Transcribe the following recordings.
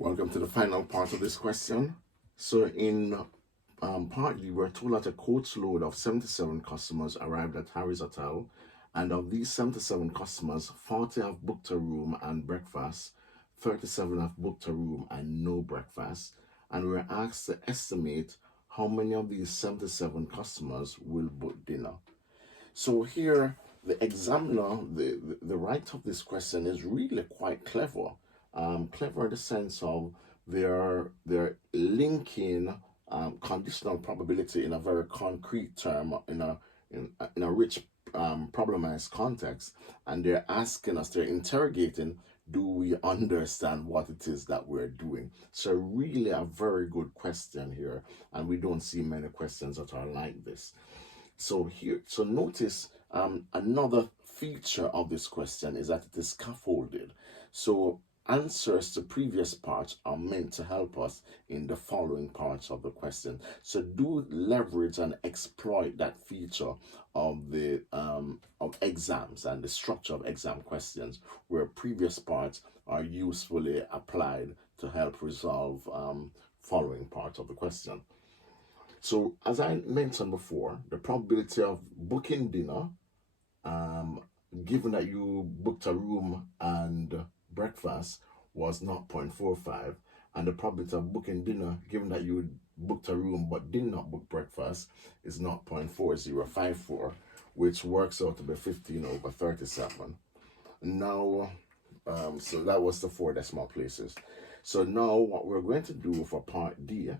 Welcome to the final part of this question. So in part D, we're told that a coach load of 77 customers arrived at Harry's Hotel, and of these 77 customers, 40 have booked a room and breakfast, 37 have booked a room and no breakfast, and we're asked to estimate how many of these 77 customers will book dinner. So here, the examiner, the writer of this question is really quite clever. Clever in the sense of they're linking conditional probability in a very concrete term, in a rich problemized context, and they're asking us, they're interrogating, do we understand what it is that we're doing? So really a very good question here, and we don't see many questions that are like this. So notice another feature of this question is that it is scaffolded. So answers to previous parts are meant to help us in the following parts of the question. So do leverage and exploit that feature of the of exams and the structure of exam questions, where previous parts are usefully applied to help resolve following parts of the question. So, as I mentioned before, the probability of booking dinner, given that you booked a room and breakfast, was 0.45, and the probability of booking dinner, given that you booked a room but did not book breakfast, is 0.4054, which works out to be 15/37. Now, so that was the 4 decimal places. So now what we're going to do for part D,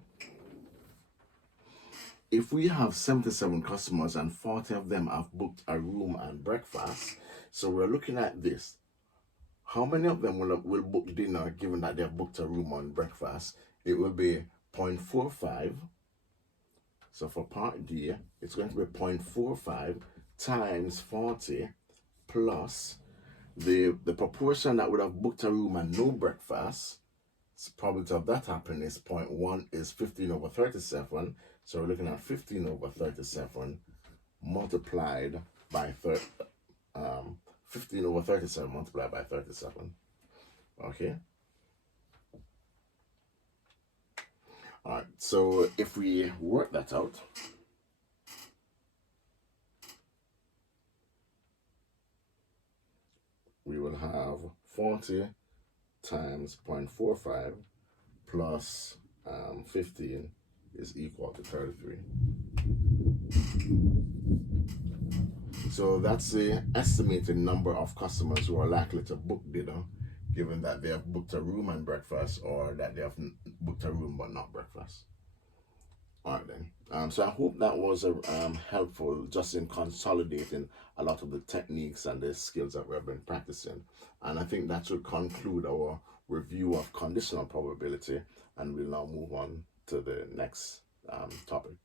if we have 77 customers and 40 of them have booked a room and breakfast, so we're looking at this. How many of them will book dinner given that they've booked a room and breakfast? It will be 0.45. So for part D, it's going to be 0.45 times 40 plus the proportion that would have booked a room and no breakfast. The probability of that happening is 0.1 is 15/37. So we're looking at 15/37 multiplied by 15/37 multiplied by 37. Okay. All right. So if we work that out, we will have 40 times 0.45 plus 15 is equal to 33. So that's the estimated number of customers who are likely to book dinner, given that they have booked a room and breakfast, or that they have booked a room but not breakfast. All right then. So I hope that was helpful just in consolidating a lot of the techniques and the skills that we've been practicing. And I think that should conclude our review of conditional probability, and we'll now move on to the next topic.